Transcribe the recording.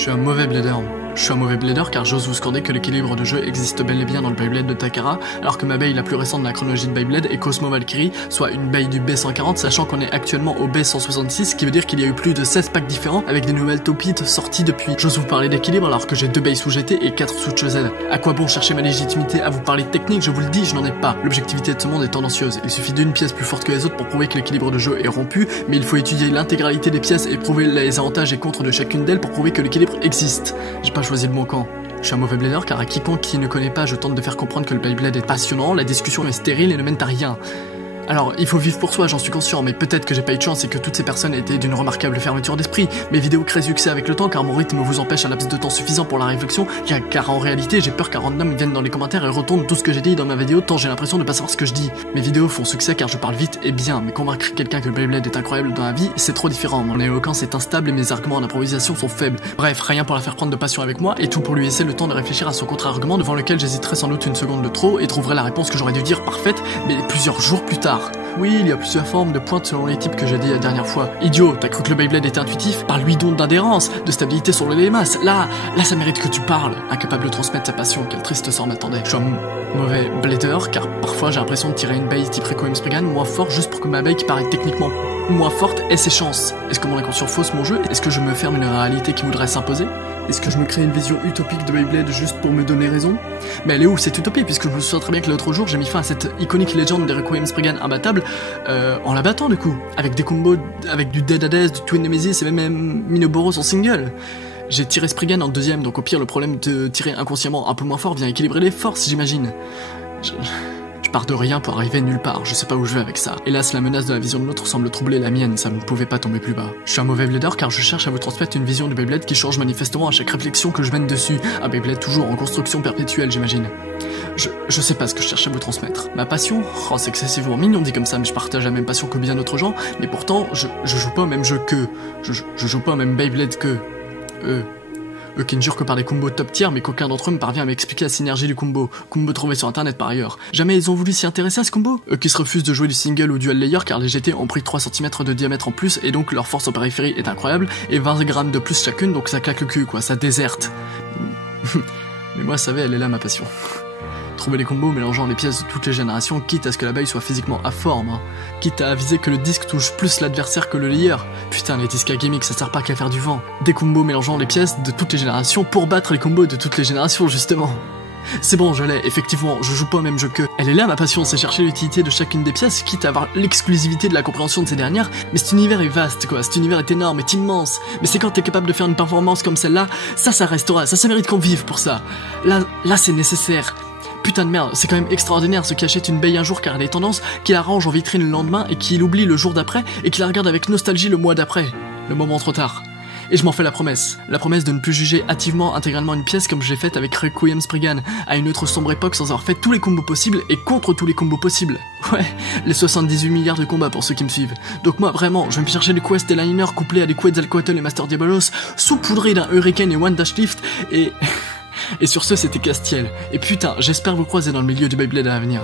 Je suis un mauvais blader. Je suis un mauvais blader car j'ose vous scorder que l'équilibre de jeu existe bel et bien dans le Beyblade de Takara, alors que ma baille la plus récente de la chronologie de Beyblade est Cosmo Valkyrie, soit une baille du B140, sachant qu'on est actuellement au B166, ce qui veut dire qu'il y a eu plus de 16 packs différents avec des nouvelles topites sorties depuis. J'ose vous parler d'équilibre alors que j'ai 2 bailles sous GT et 4 sous Z. À quoi bon chercher ma légitimité à vous parler de technique? Je vous le dis, je n'en ai pas. L'objectivité de ce monde est tendancieuse. Il suffit d'une pièce plus forte que les autres pour prouver que l'équilibre de jeu est rompu, mais il faut étudier l'intégralité des pièces et prouver les avantages et contres de chacune d'elles pour prouver que l'équilibre existe. J'ai pas choisi le bon camp. Je suis un mauvais blader car à quiconque qui ne connaît pas, je tente de faire comprendre que le Beyblade est passionnant, la discussion est stérile et ne mène à rien. Alors, il faut vivre pour soi, j'en suis conscient, mais peut-être que j'ai pas eu de chance et que toutes ces personnes étaient d'une remarquable fermeture d'esprit. Mes vidéos créent succès avec le temps car mon rythme vous empêche un laps de temps suffisant pour la réflexion, car en réalité, j'ai peur qu'un random vienne dans les commentaires et retourne tout ce que j'ai dit dans ma vidéo tant j'ai l'impression de pas savoir ce que je dis. Mes vidéos font succès car je parle vite et bien, mais convaincre quelqu'un que le Beyblade est incroyable dans la vie, c'est trop différent. Mon éloquence est instable et mes arguments en improvisation sont faibles. Bref, rien pour la faire prendre de passion avec moi et tout pour lui laisser le temps de réfléchir à son contre-argument devant lequel j'hésiterai sans doute une seconde de trop et trouverai la réponse que j'aurais dû dire parfaite, mais plusieurs jours plus tard. Oui, il y a plusieurs formes de pointe selon les types que j'ai dit la dernière fois. Idiot, t'as cru que le Beyblade était intuitif? Parle-lui donc d'adhérence, de stabilité sur les masses. Là, ça mérite que tu parles. Incapable de transmettre sa passion, quel triste sort m'attendait. Je suis un mauvais blader, car parfois j'ai l'impression de tirer une baille type Requiem Spriggan moins fort juste pour que ma baille qui paraît techniquement moins forte ait ses chances. Est-ce que mon inconscient fausse mon jeu? Est-ce que je me ferme une réalité qui voudrait s'imposer? Est-ce que je me crée une vision utopique de Beyblade juste pour me donner raison? Mais elle est où cette utopie, puisque je me souviens très bien que l'autre jour j'ai mis fin à cette iconique légende des Requiem Spriggan imbattables en la battant du coup, avec des combos, avec du Dead Hades, du Twin Nemesis et même Minoboros en single. J'ai tiré Spriggan en deuxième, donc au pire le problème de tirer inconsciemment un peu moins fort vient équilibrer les forces, j'imagine. Je pars de rien pour arriver nulle part, je sais pas où je vais avec ça. Hélas, la menace de la vision de l'autre semble troubler la mienne, ça ne pouvait pas tomber plus bas. Je suis un mauvais blader car je cherche à vous transmettre une vision du Beyblade qui change manifestement à chaque réflexion que je mène dessus. Un Beyblade toujours en construction perpétuelle, j'imagine. Je sais pas ce que je cherche à vous transmettre. Ma passion? Oh, c'est excessivement mignon dit comme ça, mais je partage la même passion que bien d'autres gens, mais pourtant, je joue pas au même jeu qu'eux. Je joue pas au même Beyblade qu'eux. Eux qui ne jurent que par des combos top tier, mais qu'aucun d'entre eux me parvient à m'expliquer la synergie du combo. Combo trouvé sur internet par ailleurs. Jamais ils ont voulu s'y intéresser à ce combo. Eux qui se refusent de jouer du single ou dual layer car les GT ont pris 3 cm de diamètre en plus et donc leur force en périphérie est incroyable, et 20 grammes de plus chacune, donc ça claque le cul quoi, ça déserte. Mais moi, vous savez, elle est là ma passion. Trouver les combos mélangeant les pièces de toutes les générations, quitte à ce que la baille soit physiquement informe, hein. Quitte à aviser que le disque touche plus l'adversaire que le layer. Putain, les disques à gimmick, ça sert pas qu'à faire du vent. Des combos mélangeant les pièces de toutes les générations pour battre les combos de toutes les générations, justement. C'est bon, je l'ai, effectivement, je joue pas au même jeu qu'eux. Elle est là ma passion, c'est chercher l'utilité de chacune des pièces, quitte à avoir l'exclusivité de la compréhension de ces dernières, mais cet univers est vaste quoi, cet univers est énorme, est immense, mais c'est quand t'es capable de faire une performance comme celle-là, ça restera, ça mérite qu'on vive pour ça. Là c'est nécessaire. Putain de merde, c'est quand même extraordinaire ceux qui achètent une baille un jour car elle est tendance, qui la range en vitrine le lendemain et qui l'oublie le jour d'après et qui la regarde avec nostalgie le mois d'après. Le moment trop tard. Et je m'en fais la promesse de ne plus juger hâtivement intégralement une pièce comme je l'ai faite avec Requiem Spriggan, à une autre sombre époque sans avoir fait tous les combos possibles et contre tous les combos possibles. Ouais, les 78 milliards de combats pour ceux qui me suivent. Donc moi vraiment, je vais me chercher des quests et liners couplés à des Quetzalcoatl et Master Diabolos, saupoudrés d'un Hurricane et One Dash Lift, et sur ce c'était Castiel. Et putain, j'espère vous croiser dans le milieu du Beyblade à l'avenir.